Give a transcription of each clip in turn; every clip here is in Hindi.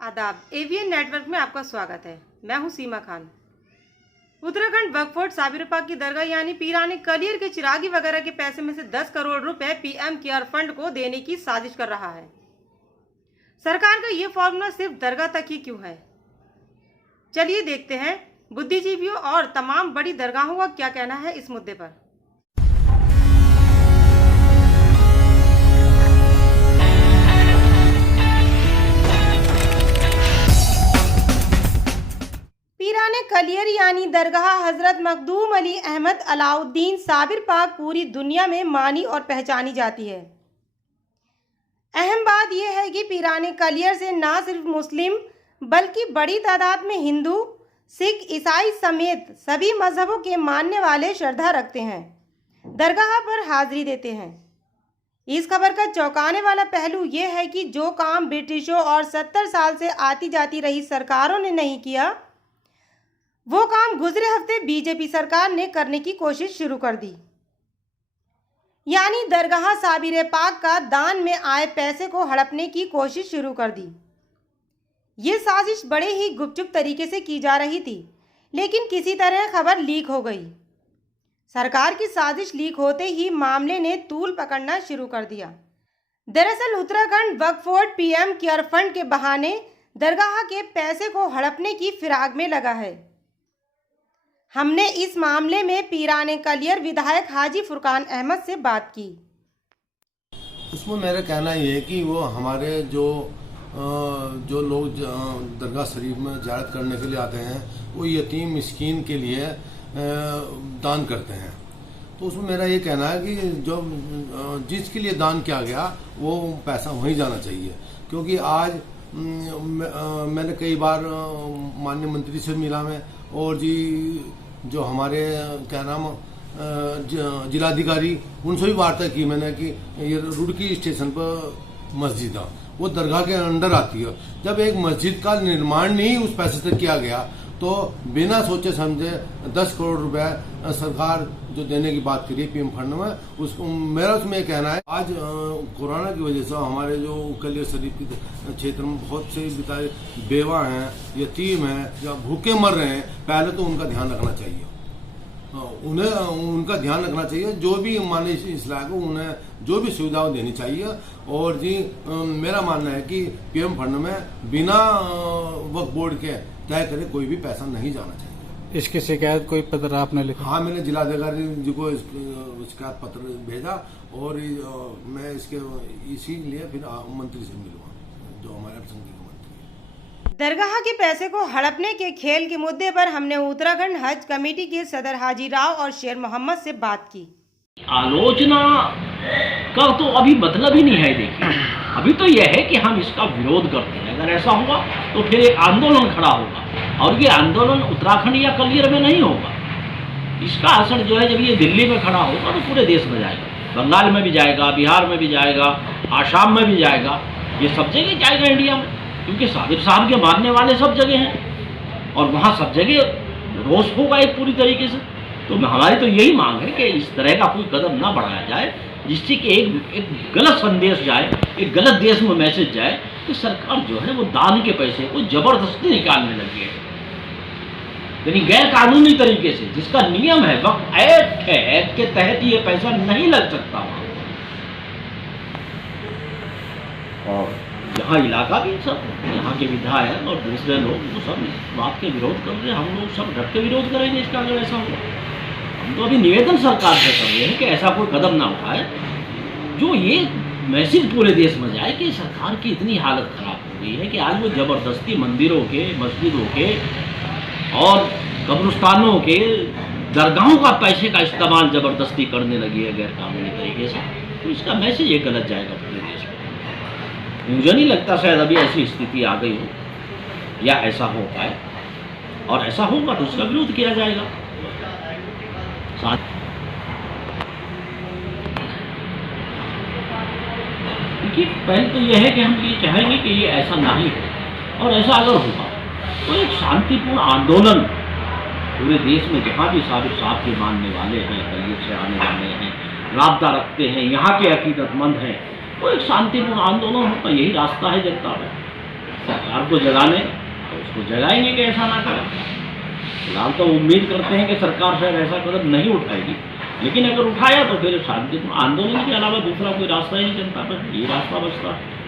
आदाब एवीएन नेटवर्क में आपका स्वागत है। मैं हूं सीमा खान। उत्तराखंड वक्फ बोर्ड साबिर पाक की दरगाह यानी पीराने कलियर के चिरागी वगैरह के पैसे में से 10 करोड़ रुपए पीएम केयर फंड को देने की साजिश कर रहा है। सरकार का ये फॉर्मूला सिर्फ दरगाह तक ही क्यों है? चलिए देखते हैं बुद्धिजीवियों और तमाम बड़ी दरगाहों का क्या कहना है इस मुद्दे पर। पीराने कलियर यानी दरगाह हजरत मखदूम अली अहमद अलाउद्दीन साबिर पाक पूरी दुनिया में मानी और पहचानी जाती है। अहम बात यह है कि पीराने कलियर से न सिर्फ मुस्लिम बल्कि बड़ी तादाद में हिंदू, सिख, ईसाई समेत सभी मजहबों के मानने वाले श्रद्धा रखते हैं, दरगाह पर हाजिरी देते हैं। इस खबर का चौंकाने वाला पहलू यह है कि जो काम ब्रिटिशों और 70 साल से आती जाती रही सरकारों ने नहीं किया, वो काम गुजरे हफ्ते बीजेपी सरकार ने करने की कोशिश शुरू कर दी। यानी दरगाह साबिर पाक का दान में आए पैसे को हड़पने की कोशिश शुरू कर दी। ये साजिश बड़े ही गुपचुप तरीके से की जा रही थी, लेकिन किसी तरह खबर लीक हो गई। सरकार की साजिश लीक होते ही मामले ने तूल पकड़ना शुरू कर दिया। दरअसल उत्तराखंड वक्फ बोर्ड पीएम केयर फंड के बहाने दरगाह के पैसे को हड़पने की फिराक में लगा है। हमने इस मामले में पीराने कलियर विधायक हाजी फुरकान अहमद से बात की। उसमें मेरा कहना ये है कि वो हमारे जो लोग दरगाह शरीफ में ज़ियारत करने के लिए आते हैं, वो यतीम मिस्कीन के लिए दान करते हैं। तो उसमें मेरा ये कहना है कि जो जिसके लिए दान किया गया वो पैसा वहीं जाना चाहिए, क्योंकि आज मैंने कई बार माननीय मंत्री से मिला मैं, और जी जो हमारे क्या नाम जिलाधिकारी, उनसे भी वार्ता की मैंने कि ये रुड़की स्टेशन पर मस्जिद है, वो दरगाह के अंडर आती है। जब एक मस्जिद का निर्माण नहीं उस पैसे से किया गया, तो बिना सोचे समझे 10 करोड़ रुपए सरकार जो देने की बात करी पीएम फंड में, उसको मेरा उसमें कहना है आज कोरोना की वजह से हमारे जो कलियर शरीफ के क्षेत्र में बहुत से बिचारे बेवा हैं, यतीम हैं या भूखे मर रहे हैं। पहले तो उनका ध्यान रखना चाहिए, उन्हें उनका ध्यान रखना चाहिए। जो भी माने इस लायक को उन्हें जो भी सुविधाएं देनी चाहिए। और जी मेरा मानना है कि पीएम फंड में बिना वक्फ बोर्ड के तय करे कोई भी पैसा नहीं जाना चाहिए। इसकी शिकायत कोई पत्र आपने लिखा? हाँ, मैंने जिलाधिकारी जी को शिकायत पत्र भेजा, और मैं इसके इसीलिए फिर मंत्री से मिलूंगा, जो हमारे अल्पसंख्यक मंत्री है। दरगाह के पैसे को हड़पने के खेल के मुद्दे पर हमने उत्तराखंड हज कमेटी के सदर हाजी राव और शेर मोहम्मद से बात की। आलोचना का तो अभी मतलब ही नहीं है। देखिए, अभी तो यह है कि हम इसका विरोध करते हैं। अगर ऐसा होगा तो फिर एक आंदोलन खड़ा होगा, और ये आंदोलन उत्तराखंड या कलियर में नहीं होगा। इसका असर जो है, जब ये दिल्ली में खड़ा होगा तो पूरे देश में जाएगा, बंगाल में भी जाएगा, बिहार में भी जाएगा, आसाम में भी जाएगा, ये सब जगह जाएगा इंडिया में, क्योंकि साबिर साहब के मानने वाले सब जगह हैं और वहाँ सब जगह रोष होगा एक पूरी तरीके से। तो हमारी तो यही मांग है कि इस तरह का कोई कदम ना बढ़ाया जाए जिससे कि एक गलत संदेश जाए, एक गलत देश में मैसेज जाए कि सरकार जो है वो दान के पैसे को जबरदस्ती निकालने लगी है, यानी गैर कानूनी तरीके से। जिसका नियम है, वक्फ एक्ट है, एक्ट के तहत ये पैसा नहीं लग सकता वहाँ। और यहाँ इलाका भी सब, यहाँ के विधायक और दूसरे लोग वो सब इस बात के विरोध कर रहे हैं। हम लोग सब डट के विरोध करेंगे इसका अगर ऐसा होगा। हम तो अभी निवेदन सरकार से कर रहे हैं कि ऐसा कोई कदम ना उठाए जो ये मैसेज पूरे देश में जाए कि सरकार की इतनी हालत खराब हो गई है कि आज वो जबरदस्ती मंदिरों के, मस्जिदों के और कब्रिस्तानों के, दरगाहों का पैसे का इस्तेमाल जबरदस्ती करने लगी है गैर कानूनी तरीके से। तो इसका मैसेज ये गलत जाएगा पूरे देश में। मुझे नहीं लगता शायद अभी ऐसी स्थिति आ गई हो या ऐसा हो पाए, और ऐसा होगा तो उसका विरोध किया जाएगा। देखिए, पहले तो यह है कि हम ये चाहेंगे कि ये ऐसा नहीं हो, और ऐसा अगर होगा तो एक शांतिपूर्ण आंदोलन पूरे देश में, जहाँ भी साबिर साहब के मानने वाले हैं, कलियर से आने वाले हैं, राब्ता रखते हैं, यहाँ के अकीदतमंद हैं, वो एक शांतिपूर्ण आंदोलन होगा। यही रास्ता है जनता में। सरकार को जगाने तो उसको जगाएंगे कि ऐसा ना करें। फिलहाल तो उम्मीद करते हैं कि सरकार शायद ऐसा कदम नहीं उठाएगी, लेकिन अगर उठाया तो फिर शांति आंदोलन के अलावा दूसरा कोई रास्ता ही नहीं जनता पर, ये रास्ता बचता है।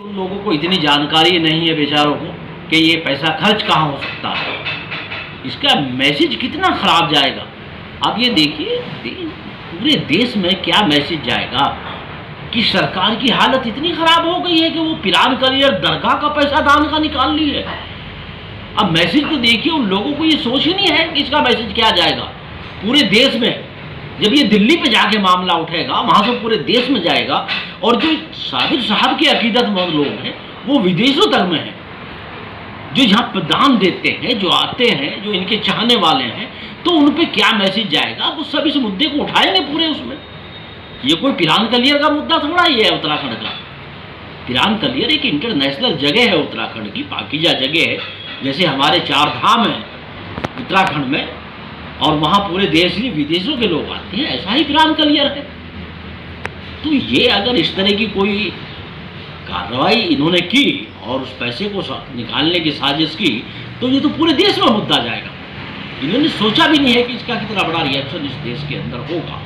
उन लोगों को इतनी जानकारी नहीं है बेचारों को कि ये पैसा खर्च कहाँ हो सकता है, इसका मैसेज कितना खराब जाएगा। आप ये देखिए पूरे देश में क्या मैसेज जाएगा कि सरकार की हालत इतनी खराब हो गई है कि वो पिरान कलियर दरगाह का पैसा दान का निकाल ली है। अब मैसेज तो देखिए, उन लोगों को ये सोच ही नहीं है कि इसका मैसेज क्या जाएगा पूरे देश में। जब ये दिल्ली पे जाके मामला उठेगा, वहाँ से पूरे देश में जाएगा, और जो साबिर साहब के अकीदतमंद लोग हैं वो विदेशों तक में हैं, जो यहाँ पर दान देते हैं, जो आते हैं, जो इनके चाहने वाले हैं, तो उन पे क्या मैसेज जाएगा, वो सब इस मुद्दे को उठाएंगे पूरे उसमें। ये कोई पिरान कलियर का मुद्दा थोड़ा ही है उत्तराखंड का। पिरान कलियर एक इंटरनेशनल जगह है उत्तराखंड की, पाकीजा जगह है, जैसे हमारे 4 धाम हैं उत्तराखंड में, और वहाँ पूरे देश ही विदेशों के लोग आते हैं, ऐसा ही पिरान कलियर है। तो ये अगर इस तरह की कोई कार्रवाई इन्होंने की और उस पैसे को निकालने की साजिश की, तो ये तो पूरे देश में मुद्दा जाएगा। इन्होंने सोचा भी नहीं है कि इसका कितना बड़ा रिएक्शन इस देश के अंदर होगा।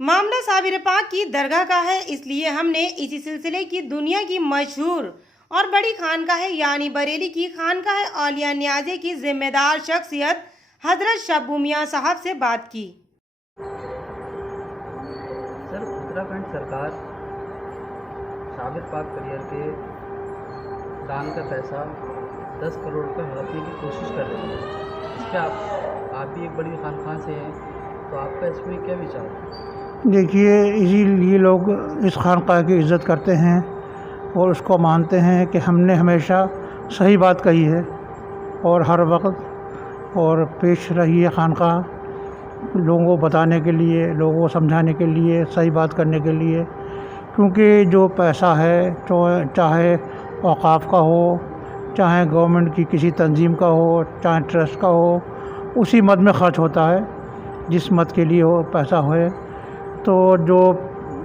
मामला साबिर पाक की दरगाह का है, इसलिए हमने इसी सिलसिले की दुनिया की मशहूर और बड़ी खानकाह है यानी बरेली की खानकाह औलिया न्याज़े की जिम्मेदार शख्सियत हजरत शब्बू मियाँ साहब से बात की। सर, उत्तराखंड सरकार साबिर पाक कलियर के दान का पैसा 10 करोड़ रुपये हड़पने की कोशिश कर रही है। इस पर आप भी एक बड़ी खानखां से हैं, तो आपका इसमें क्या विचार है? देखिए, इसीलिए लोग इस खानकाह की इज़्ज़त करते हैं और उसको मानते हैं कि हमने हमेशा सही बात कही है और हर वक्त और पेश रही है खानकाह लोगों को बताने के लिए, लोगों को समझाने के लिए, सही बात करने के लिए। क्योंकि जो पैसा है, तो चाहे औक़ाफ़ का हो, चाहे गवर्नमेंट की किसी तंजीम का हो, चाहे ट्रस्ट का हो, उसी मद में ख़र्च होता है जिस मद के लिए वो पैसा होए। तो जो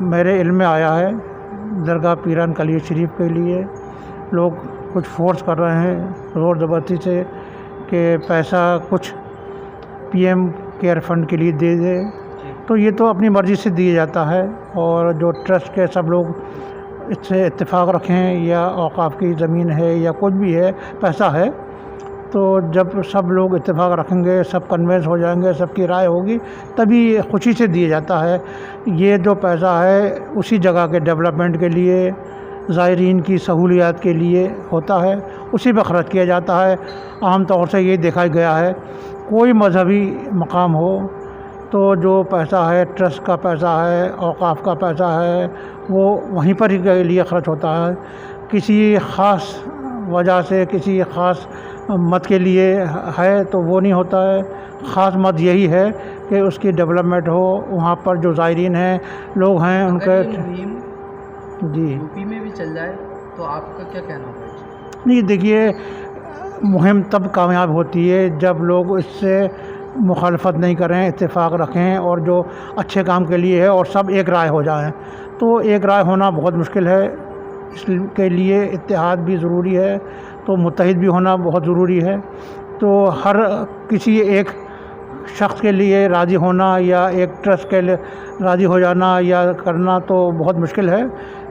मेरे इल्म में आया है, दरगाह पीरान कलियर शरीफ के लिए लोग कुछ फोर्स कर रहे हैं ज़ोर ज़बरदस्ती से कि पैसा कुछ पीएम केयर फंड के लिए दे दे, तो ये तो अपनी मर्ज़ी से दिया जाता है। और जो ट्रस्ट के सब लोग इससे इत्तेफाक रखें, या औक़ाफ़ की ज़मीन है या कुछ भी है, पैसा है, तो जब सब लोग इत्तेफाक रखेंगे, सब कन्विंस हो जाएंगे, सबकी राय होगी, तभी खुशी से दिया जाता है। ये जो पैसा है उसी जगह के डेवलपमेंट के लिए, ज़ायरीन की सहूलियात के लिए होता है, उसी पर ख़र्च किया जाता है। आम तौर से ये देखा गया है, कोई मजहबी मकाम हो तो जो पैसा है, ट्रस्ट का पैसा है, औक़ाफ़ का पैसा है, वो वहीं पर ही के लिए ख़र्च होता है। किसी ख़ास वजह से, किसी ख़ास मत के लिए है तो वो नहीं होता है। ख़ास मत यही है कि उसकी डेवलपमेंट हो, वहाँ पर जो ज़ायरीन हैं, लोग हैं, उनके जी यूपी में भी चल जाए तो आपका क्या कहना होगा? नहीं, देखिए, मुहिम तब कामयाब होती है जब लोग इससे मुखालफत नहीं करें, इत्तेफाक रखें, और जो अच्छे काम के लिए है और सब एक राय हो जाएं। तो एक राय होना बहुत मुश्किल है, इसके लिए इत्तेहाद भी ज़रूरी है, तो मुत्तहिद भी होना बहुत ज़रूरी है। तो हर किसी एक शख्स के लिए राज़ी होना या एक ट्रस्ट के लिए राज़ी हो जाना या करना तो बहुत मुश्किल है।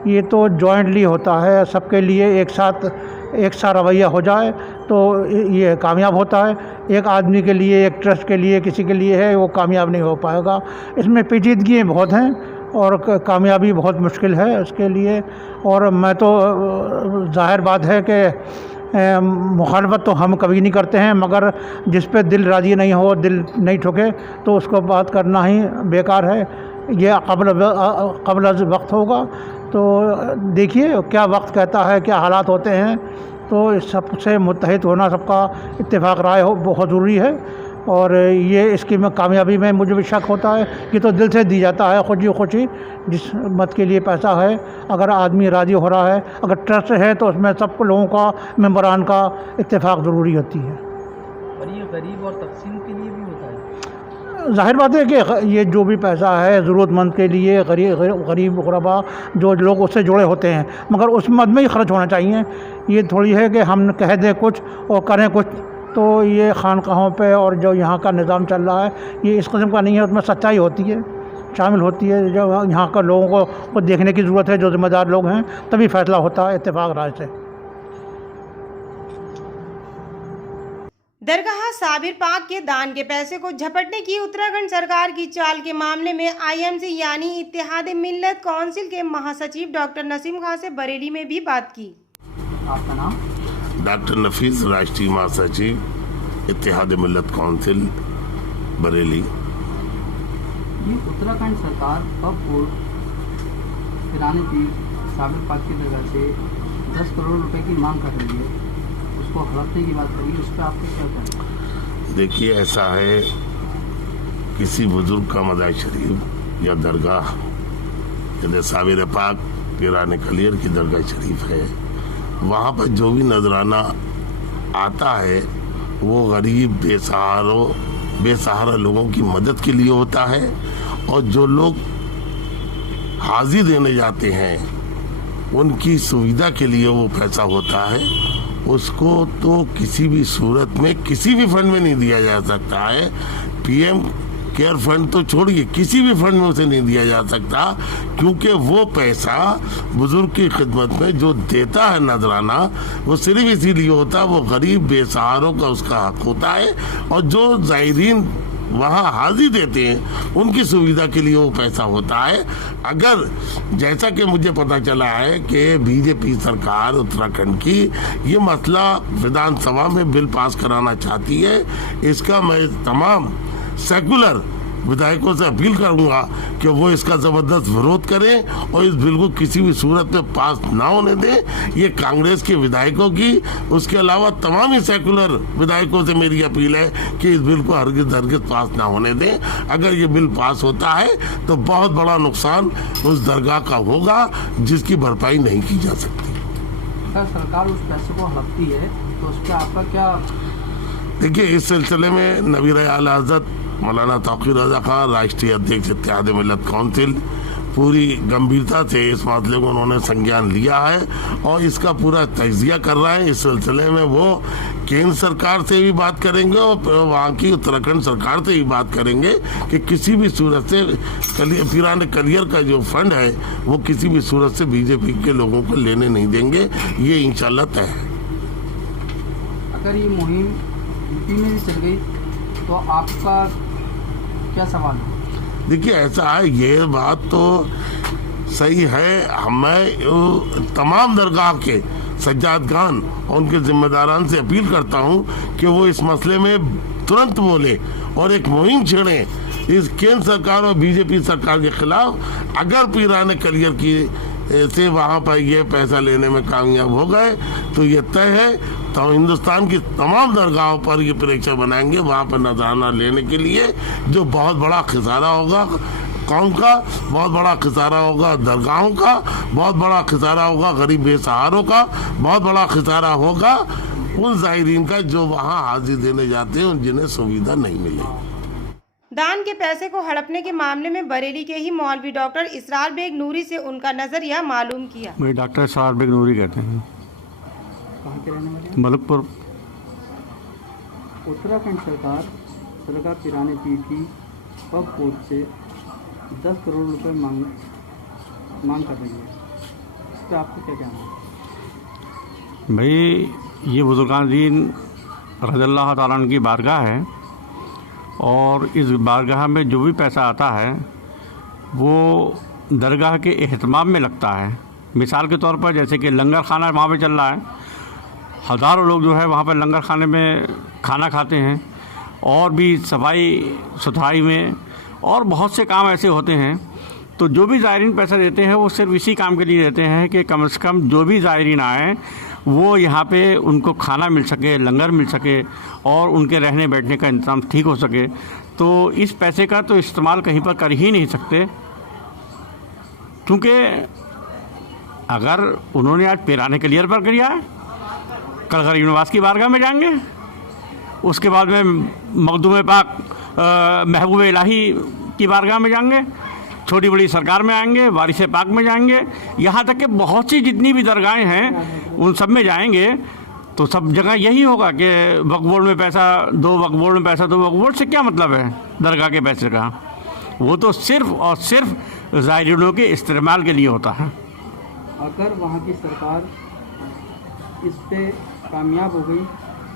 ये तो जॉइंटली होता है, सबके लिए एक सा रवैया हो जाए तो ये कामयाब होता है। एक आदमी के लिए, एक ट्रस्ट के लिए, किसी के लिए है, वो कामयाब नहीं हो पाएगा। इसमें पेचीदगियाँ बहुत हैं और कामयाबी बहुत मुश्किल है उसके लिए। और मैं तो ज़ाहिर बात है कि मुखालफत तो हम कभी नहीं करते हैं, मगर जिस पे दिल राज़ी नहीं हो, दिल नहीं ठुके, तो उसको बात करना ही बेकार है। ये कबल वक्त होगा, तो देखिए क्या वक्त कहता है, क्या हालात होते हैं। तो सबसे मुत्तहिद होना, सबका इत्तेफाक राय हो, बहुत ज़रूरी है। और ये इसकी में कामयाबी में मुझे भी शक होता है कि तो दिल से दी जाता है, खुशी जिस मत के लिए पैसा है। अगर आदमी राज़ी हो रहा है, अगर ट्रस्ट है, तो उसमें सब लोगों का, मेंबरान का इत्तेफाक ज़रूरी होती है। और ये गरीब और तकसीम के लिए भी होता है? ज़ाहिर बात है कि ये जो भी पैसा है ज़रूरतमंद के लिए, गरीब गुरबा जो लोग उससे जुड़े होते हैं, मगर उस मद में ही खर्च होना चाहिए। ये थोड़ी है कि हम कह दें कुछ और करें कुछ। तो ये खानकाहों पे और जो यहाँ का निज़ाम चल रहा है ये इस किस्म का नहीं है, उसमें सच्चाई होती है, शामिल होती है। जो यहाँ का लोगों को देखने की ज़रूरत है, जो ज़िम्मेदार लोग हैं, तभी फैसला होता है इत्तेफाक राय से। दरगाह साबिर पाक के दान के पैसे को झपटने की उत्तराखंड सरकार की चाल के मामले में आईएमसी यानी इत्तेहाद मिल्लत काउंसिल के महासचिव डॉक्टर नसीम खां से बरेली में भी बात की। आपका नाम? डॉक्टर नफीस, राष्ट्रीय महासचिव इत्तेहाद मिल्लत काउंसिल बरेली। ये उत्तराखंड सरकार अब पुराने पीर साबिर पाक की दरगाह से 10 करोड़ रुपए की मांग कर रही है, उसको हड़पने की बात करिए, उस पर आपको क्या कहना है? देखिए, ऐसा है, किसी बुजुर्ग का मज़ार शरीफ या दरगाह, जैसे साबिर पाक पीराने कलियर की दरगाह शरीफ है, वहाँ पर जो भी नजराना आता है वो गरीब बेसहारा लोगों की मदद के लिए होता है। और जो लोग हाजिर देने जाते हैं उनकी सुविधा के लिए वो पैसा होता है। उसको तो किसी भी सूरत में किसी भी फंड में नहीं दिया जा सकता है। पीएम केयर फंड तो छोड़िए, किसी भी फंड में उसे नहीं दिया जा सकता, क्योंकि वो पैसा बुजुर्ग की खिदमत में जो देता है नजराना, वो सिर्फ इसीलिए होता है, वो गरीब बेसहारों का उसका हक होता है। और जो ज़ायरीन वहाँ हाजिर देते हैं उनकी सुविधा के लिए वो पैसा होता है। अगर जैसा कि मुझे पता चला है कि बीजेपी सरकार उत्तराखंड की ये मसला विधानसभा में बिल पास कराना चाहती है, इसका मैं तमाम सेकुलर विधायकों से अपील करूंगा कि वो इसका जबरदस्त विरोध करें और इस बिल को किसी भी सूरत में पास ना होने दें। ये कांग्रेस के विधायकों की, उसके अलावा तमाम ही सेकुलर विधायकों से मेरी अपील है कि इस बिल को हरगिज़ पास ना होने दें। अगर ये बिल पास होता है तो बहुत बड़ा नुकसान उस दरगाह का होगा जिसकी भरपाई नहीं की जा सकती। अगर सरकार उस पैसे को हड़पती है तो उस पर आपका क्या? देखिए, इस सिलसिले में नबीर आला हज़रत मौलाना तौक़ीर रज़ा खान, राष्ट्रीय अध्यक्ष इत्तेहाद मिल्लत काउंसिल, पूरी गंभीरता से इस मसले को उन्होंने संज्ञान लिया है और इसका पूरा तजिया कर रहा है। इस सिलसिले में वो केंद्र सरकार से भी बात करेंगे और वहाँ की उत्तराखंड सरकार से भी बात करेंगे कि किसी भी सूरत से पीराने कलियर का जो फंड है वो किसी भी सूरत से बीजेपी के लोगों को लेने नहीं देंगे। ये इंशाल्लाह तय है। अगर ये मुहिम यूपी में भी चल गई तो आपका क्या सवाल है? देखिए, ऐसा है, ये बात तो सही है। मैं तमाम दरगाह के सज्जादगान और उनके जिम्मेदारान से अपील करता हूँ कि वो इस मसले में तुरंत बोले और एक मुहिम छेड़ें इस केंद्र सरकार और बीजेपी सरकार के खिलाफ। अगर पीराने कलियर की से वहाँ पर ये पैसा लेने में कामयाब हो गए तो ये तय है, तो हिंदुस्तान की तमाम दरगाहों पर ये प्रेक्षक बनाएंगे वहाँ पर नजराना लेने के लिए, जो बहुत बड़ा खिसारा होगा कौम का, बहुत बड़ा खिसारा होगा दरगाहों का, बहुत बड़ा खिसारा होगा गरीब बेसहारों का, बहुत बड़ा खिसारा होगा उन ज़ायरीन का जो वहाँ हाजिर देने जाते हैं जिन्हें सुविधा नहीं मिलेगी। दान के पैसे को हड़पने के मामले में बरेली के ही मौलवी डॉक्टर इसरार बेग नूरी से उनका नजरिया मालूम किया। मुझे डॉक्टर इसरार बेग नूरी कहते हैं। कहाँ के रहने वाले? मलकपुर। उत्तराखंड सरकार दरगाह पीराने पीर की वक्फ बोर्ड से 10 करोड़ रुपए मांग कर रही है, इस पर आपको क्या कहना है? भाई, ये बुजुर्गान दीन रज़ियल्लाहु ताला अन्हु की बारगाह है और इस बारगाह में जो भी पैसा आता है वो दरगाह के एहतमाम में लगता है। मिसाल के तौर पर जैसे कि लंगर खाना वहाँ पे चल रहा है, हज़ारों लोग जो है वहाँ पर लंगर खाने में खाना खाते हैं, और भी सफाई सुथराई में और बहुत से काम ऐसे होते हैं। तो जो भी ज़ायरीन पैसा देते हैं वो सिर्फ इसी काम के लिए देते हैं कि कम से कम जो भी ज़ायरीन आए वो यहाँ पे उनको खाना मिल सके, लंगर मिल सके और उनके रहने बैठने का इंतज़ाम ठीक हो सके। तो इस पैसे का तो इस्तेमाल कहीं पर कर ही नहीं सकते, क्योंकि अगर उन्होंने आज पीराने कलियर पर किया है, कल गरीब नवाज की बारगाह में जाएंगे, उसके बाद में मखदूम पाक महबूब इलाही की बारगाह में जाएंगे, छोटी बड़ी सरकार में आएंगे, वारिस पाक में जाएंगे, यहाँ तक कि बहुत सी जितनी भी दरगाहें हैं उन सब में जाएंगे। तो सब जगह यही होगा कि वक्फ बोर्ड में पैसा दो, वक्फ बोर्ड में पैसा दो। वक्फ बोर्ड से क्या मतलब है दरगाह के पैसे का? वो तो सिर्फ और सिर्फ ज़ायरीनों के इस्तेमाल के लिए होता है। अगर वहाँ की सरकार इस पे कामयाब हो गई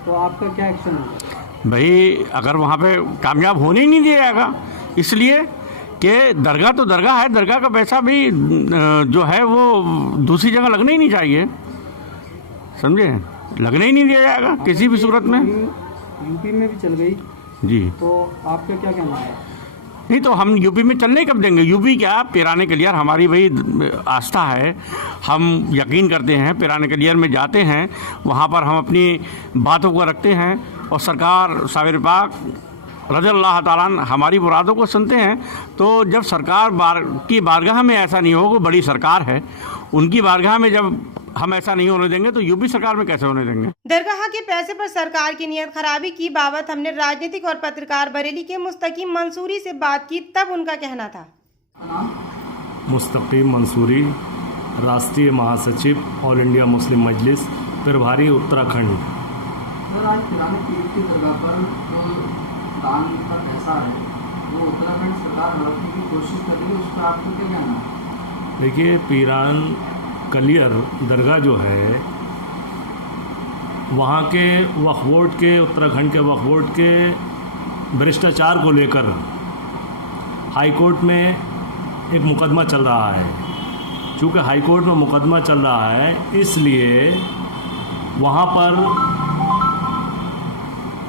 तो आपका क्या एक्शन होगा? भाई अगर वहाँ पे कामयाब होने ही नहीं दिया जाएगा, इसलिए कि दरगाह तो दरगाह है, दरगाह का पैसा भी जो है वो दूसरी जगह लगना ही नहीं चाहिए, समझे? लगने ही नहीं दिया जाएगा किसी भी सूरत में। यूपी में भी चल गई जी, तो आपका क्या कहना है? नहीं तो हम यूपी में चलने कब देंगे? यूपी क्या, पिराने कलियर हमारी भाई आस्था है, हम यकीन करते हैं, पिराने कलियर में जाते हैं, वहाँ पर हम अपनी बातों को रखते हैं और सरकार साबिर पाक रज़ियल्लाहु ताला हमारी मुरादों को सुनते हैं। तो जब सरकार की बारगाह में ऐसा नहीं होगा, बड़ी सरकार है, उनकी बारगाह में जब हम ऐसा नहीं होने देंगे तो यूपी सरकार में कैसे होने देंगे? दरगाह के पैसे पर सरकार की नियत खराबी की बाबत हमने राजनीतिक और पत्रकार बरेली के मुस्तकीम मंसूरी से बात की, तब उनका कहना था। मुस्तकीम मंसूरी, राष्ट्रीय महासचिव, ऑल इंडिया मुस्लिम मजलिस, प्रभारी उत्तराखंड। सर, आज पिराने पीर की दरगाह पर जो दान का पैसा है वो उत्तराखंड सरकार हड़पने की कोशिश कर रही है, उस पर आपको क्या कहना है? देखिए, पीरान कलियर दरगाह जो है वहाँ के वक्फ बोर्ड के, उत्तराखंड के वक्फ बोर्ड के भ्रष्टाचार को लेकर हाई कोर्ट में एक मुकदमा चल रहा है। चूँकि हाई कोर्ट में मुकदमा चल रहा है, इसलिए वहाँ पर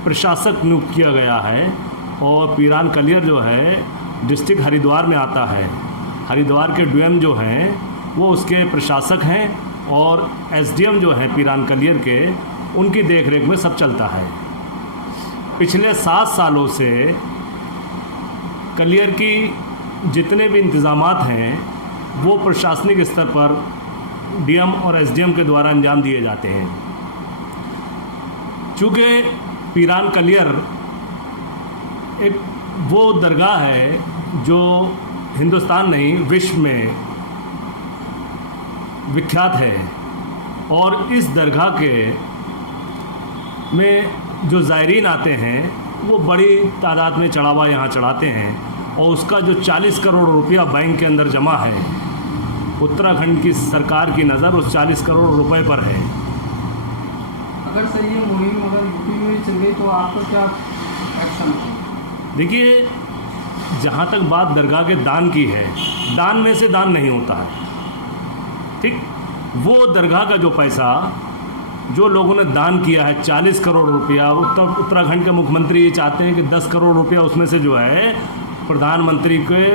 प्रशासक नियुक्त किया गया है और पीरान कलियर जो है डिस्ट्रिक्ट हरिद्वार में आता है। हरिद्वार के डीएम जो हैं वो उसके प्रशासक हैं और एसडीएम जो है पीरान कलियर के, उनकी देखरेख में सब चलता है। पिछले 7 सालों से कलियर की जितने भी इंतज़ामात हैं वो प्रशासनिक स्तर पर डीएम और एसडीएम के द्वारा अंजाम दिए जाते हैं। चूँकि पीरान कलियर एक वो दरगाह है जो हिंदुस्तान नहीं विश्व में विख्यात है, और इस दरगाह के में जो ज़ायरीन आते हैं वो बड़ी तादाद में चढ़ावा यहाँ चढ़ाते हैं, और उसका जो 40 करोड़ रुपया बैंक के अंदर जमा है, उत्तराखंड की सरकार की नज़र उस 40 करोड़ रुपए पर है। अगर सर ये मुहिम अगर यूपी में चल गई तो आपका क्या एक्शन है? देखिए, जहाँ तक बात दरगाह के दान की है, दान में से दान नहीं होता है, ठीक? वो दरगाह का जो पैसा जो लोगों ने दान किया है 40 करोड़ रुपया, उत्तराखंड के मुख्यमंत्री ये चाहते हैं कि 10 करोड़ रुपया उसमें से जो है प्रधानमंत्री के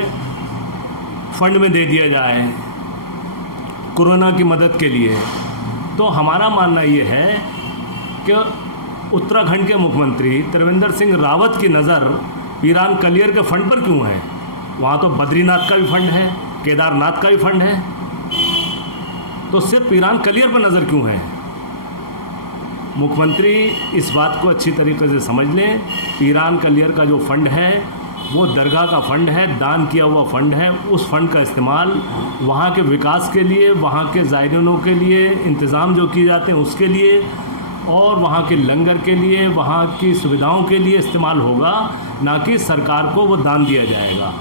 फंड में दे दिया जाए कोरोना की मदद के लिए। तो हमारा मानना ये है कि उत्तराखंड के मुख्यमंत्री त्रिवेंद्र सिंह रावत की नज़र पीरान कलियर के फंड पर क्यों है? वहाँ तो बद्रीनाथ का भी फंड है, केदारनाथ का भी फंड है, तो सिर्फ पीरान कलियर पर नज़र क्यों है? मुख्यमंत्री इस बात को अच्छी तरीके से समझ लें। पीरान कलियर का जो फंड है वो दरगाह का फंड है, दान किया हुआ फंड है। उस फंड का इस्तेमाल वहाँ के विकास के लिए, वहाँ के ज़ायरीनों के लिए, इंतज़ाम जो किए जाते हैं उसके लिए, और वहाँ के लंगर के लिए, वहाँ की सुविधाओं के लिए इस्तेमाल होगा, ना कि सरकार को वो दान दिया जाएगा।